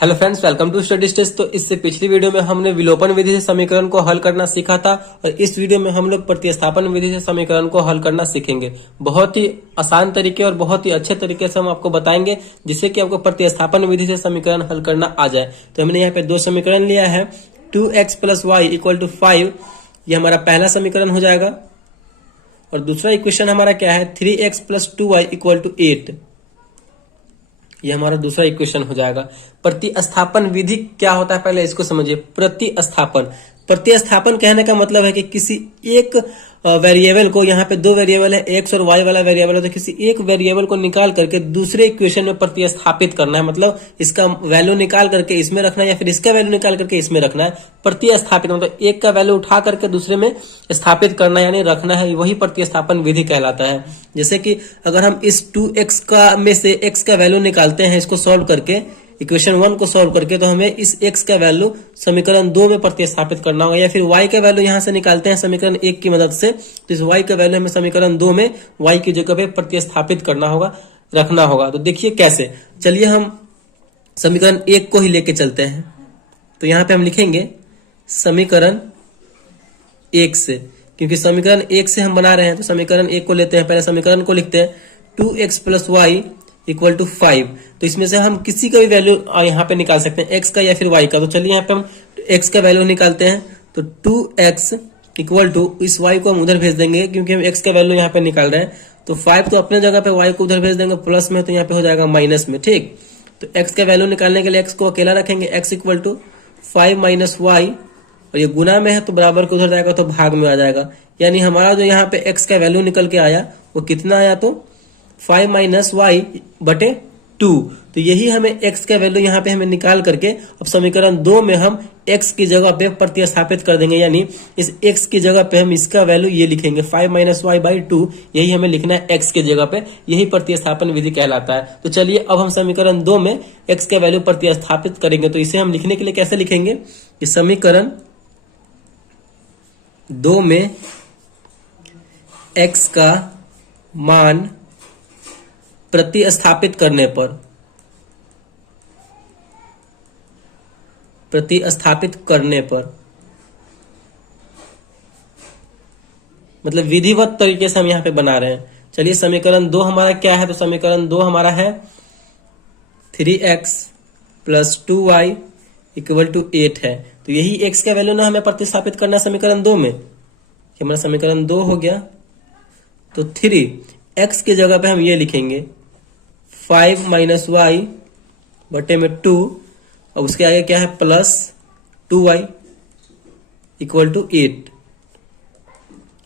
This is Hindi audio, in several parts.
Hello friends, welcome to study stage. तो इससे पिछली वीडियो में हमने विलोपन विधि से समीकरण को हल करना सीखा था और इस वीडियो में हम लोग प्रतिस्थापन विधि से समीकरण को हल करना सीखेंगे। बहुत ही आसान तरीके और बहुत ही अच्छे तरीके से हम आपको बताएंगे जिससे कि आपको प्रतिस्थापन विधि से समीकरण हल करना आ जाए। तो हमने यहाँ पे दो समीकरण लिया है, 2x + y = 5, ये हमारा पहला समीकरण हो जाएगा। और दूसरा इक्वेशन हमारा क्या है, 3x + 2y = 8, ये हमारा दूसरा इक्वेशन हो जाएगा। प्रतिस्थापन विधि क्या होता है, पहले इसको समझिए। प्रतिस्थापन कहने का मतलब है कि किसी एक वेरिएबल को, यहाँ पे दो वेरिएबल है, एक्स और वाई वाला वेरिएबल है, तो किसी एक वेरिएबल को निकाल करके दूसरे इक्वेशन में प्रतिस्थापित करना है। मतलब इसका वैल्यू निकाल करके इसमें रखना है या फिर इसका वैल्यू निकाल करके इसमें रखना है। प्रतिस्थापित मतलब एक का वैल्यू उठा करके दूसरे में स्थापित करना यानी रखना है, वही प्रतिस्थापन विधि कहलाता है। जैसे कि अगर हम इस 2x का में से x का वैल्यू निकालते हैं, इसको सॉल्व करके, इक्वेशन 1 को सॉल्व करके, तो हमें इस x का वैल्यू समीकरण 2 में प्रतिस्थापित करना होगा। या फिर y का वैल्यू यहां से निकालते हैं समीकरण 1 की मदद से, तो इस y का वैल्यू हमें समीकरण 2 में y की जगह पे प्रतिस्थापित करना होगा, रखना होगा। तो देखिए कैसे, चलिए हम समीकरण 1 को ही लेके चलते हैं। तो यहाँ पे हम लिखेंगे समीकरण 1 से, क्योंकि समीकरण 1 से हम बना रहे हैं, तो समीकरण 1 को लेते हैं। पहले समीकरण को लिखते हैं, 2x + y = 5। तो इसमें से हम किसी का भी वैल्यू यहाँ पे निकाल सकते हैं, x का या फिर y का। तो चलिए यहाँ पे हम x का वैल्यू निकालते हैं। तो 2x = इस y को हम उधर भेज देंगे क्योंकि हम x का वैल्यू यहाँ पे निकाल रहे हैं। तो 5 तो अपने जगह पे, y को उधर भेज देंगे प्लस में, तो यहाँ पे हो जाएगा माइनस में। ठीक, तो x का वैल्यू निकालने के लिए x को अकेला रखेंगे, x = 5 - y, और ये गुना में है तो बराबर को उधर जाएगा तो भाग में आ जाएगा। यानी हमारा जो यहाँ पे x का वैल्यू निकल के आया वो कितना आया, तो 5 - y/2। तो यही हमें x का वैल्यू यहाँ पे हमें निकाल करके अब समीकरण 2 में हम x की जगह पे प्रतिस्थापित कर देंगे। यानी इस x की जगह पे हम इसका वैल्यू ये लिखेंगे 5 - y/2, यही हमें लिखना है x की जगह पे। यही प्रतिस्थापन विधि कहलाता है। तो चलिए अब हम समीकरण 2 में x का वैल्यू प्रतिस्थापित करेंगे। तो इसे हम लिखने के लिए कैसे लिखेंगे, कि समीकरण 2 में x का मान प्रतिस्थापित करने पर, मतलब विधिवत तरीके से हम यहाँ पे बना रहे हैं। चलिए समीकरण 2 हमारा क्या है, तो समीकरण 2 हमारा है 3x + 2y = 8 है। तो यही x का वैल्यू ना हमें प्रतिस्थापित करना समीकरण 2 में। हमारा समीकरण 2 हो गया। तो 3x की जगह पे हम ये लिखेंगे 5 - y/2, और उसके आगे क्या है, प्लस 2y = 8।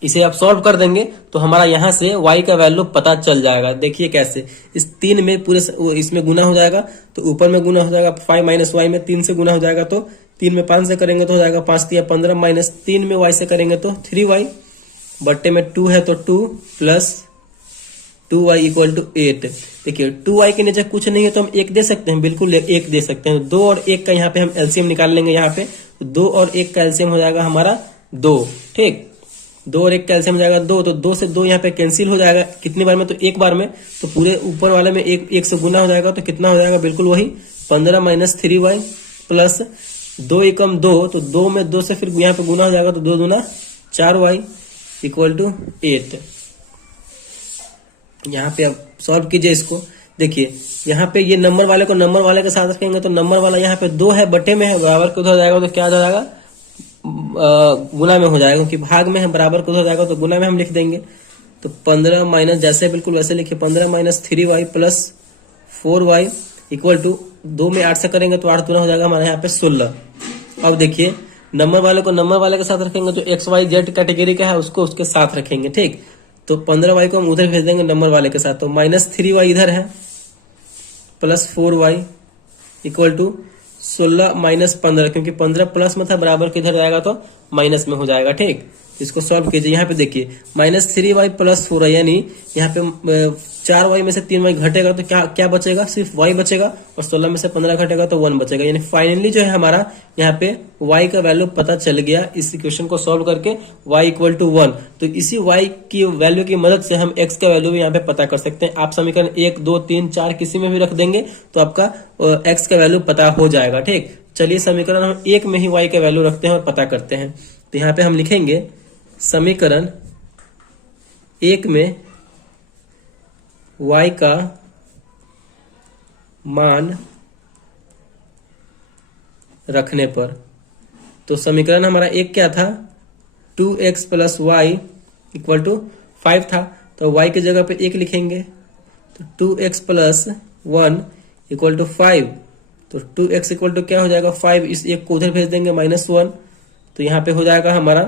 इसे आप सॉल्व कर देंगे तो हमारा यहाँ से y का वैल्यू पता चल जाएगा। देखिए कैसे, इस 3 में पूरे इसमें गुना हो जाएगा, तो ऊपर में गुना हो जाएगा, 5 - y में 3 से गुना हो जाएगा, तो 3 में 5 से करेंगे तो हो जाएगा 5 × 15, माइनस 3 में y से करेंगे तो 3y/2 है, तो 2 + 2y = 8। देखिए 2y के नीचे कुछ नहीं है तो हम 1 दे सकते हैं, बिल्कुल 1 दे सकते हैं। 2 और 1 का यहाँ पे हम एलसीएम निकाल लेंगे। यहाँ पे 2 और 1 का एलसीएम हो जाएगा हमारा 2। ठीक, 2 और 1 का एलसीएम हो जाएगा 2, तो 2 से 2 यहाँ पे कैंसिल हो जाएगा। कितनी बार में, तो एक बार में। तो पूरे ऊपर वाले में 1 से गुना हो जाएगा, तो कितना हो जाएगा, बिल्कुल वही 15 - 3y प्लस 2 × 2, तो 2 में 2 से फिर यहाँ पे गुना हो जाएगा, तो 2 दूना 4y = 8। यहाँ पे अब सॉल्व कीजिए इसको। देखिए यहाँ पे ये नंबर वाले को नंबर वाले के साथ रखेंगे, तो नंबर वाला यहाँ पे 2 है, बटे में है, बराबर को उधर जाएगा तो क्या आ जाएगा, गुना में हो जाएगा, क्योंकि भाग में है, बराबर को उधर जाएगा तो गुना में हम लिख देंगे। तो 15 माइनस, जैसे बिल्कुल वैसे लिखिए, 15 - 3y + 4y = 2 में 8 से करेंगे तो 8 दूना हो जाएगा हमारे यहाँ पे 16। अब देखिए नंबर वाले को नंबर वाले के साथ रखेंगे, तो XYZ कैटेगरी का है उसको उसके साथ रखेंगे। ठीक, तो 15y को हम उधर भेज देंगे नंबर वाले के साथ, तो -3y इधर है, प्लस 4y = 16 - 15, क्योंकि 15 प्लस में था, बराबर किधर जाएगा तो माइनस में हो जाएगा। ठीक, इसको सॉल्व कीजिए। यहाँ पे देखिए -3y + 4y, यानी यहाँ पे 4y में से 3y घटेगा तो क्या बचेगा, सिर्फ y बचेगा, और 16 में से 15 घटेगा तो 1 बचेगा। यानी फाइनली जो है हमारा यहाँ पे y का वैल्यू पता चल गया इस इक्वेशन को सॉल्व करके, y = 1। तो इसी y की वैल्यू की मदद से हम x का वैल्यू भी यहाँ पे पता कर सकते हैं। आप समीकरण 1, 2, 3, 4 किसी में भी रख देंगे तो आपका x का वैल्यू पता हो जाएगा। ठीक, चलिए समीकरण हम 1 में ही y का वैल्यू रखते हैं और पता करते हैं। तो यहाँ पे हम लिखेंगे समीकरण 1 में y का मान रखने पर, तो समीकरण हमारा 1 क्या था, 2x + y = 5 था, तो y की जगह पे 1 लिखेंगे। तो 2x + 1 = 5, तो 2x = क्या हो जाएगा 5, इस 1 को उधर भेज देंगे -1, तो यहाँ पे हो जाएगा हमारा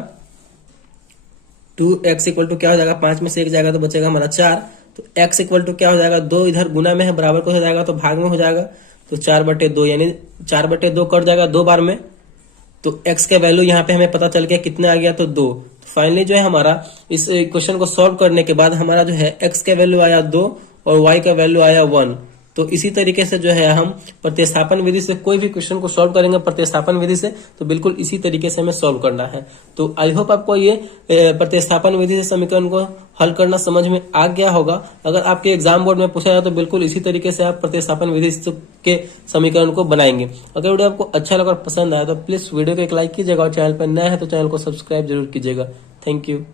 2x = क्या हो जाएगा, 5 में से 1 जाएगा तो बचेगा हमारा 4, तो x = क्या हो जाएगा, 2 इधर गुना में है, बराबर को हो जाएगा तो भाग में हो जाएगा, तो 4/2, यानी 4/2 कट जाएगा 2 बार में। तो x का वैल्यू यहाँ पे हमें पता चल गया कितना आ गया, तो 2। फाइनली जो है हमारा इस क्वेश्चन को सॉल्व करने के बाद हमारा जो है x का वैल्यू आया 2 और y का वैल्यू आया 1। तो इसी तरीके से जो है हम प्रतिस्थापन विधि से कोई भी क्वेश्चन को सॉल्व करेंगे प्रतिस्थापन विधि से, तो बिल्कुल इसी तरीके से हमें सॉल्व करना है। तो आई होप आपको ये प्रतिस्थापन विधि से समीकरण को हल करना समझ में आ गया होगा। अगर आपके एग्जाम बोर्ड में पूछा जाए तो बिल्कुल इसी तरीके से आप प्रतिस्थापन विधि के समीकरण को बनाएंगे। अगर वीडियो आपको अच्छा लगा और पसंद आया तो प्लीज वीडियो को एक लाइक कीजिएगा, और चैनल पर नया है तो चैनल को सब्सक्राइब जरूर कीजिएगा। Thank you.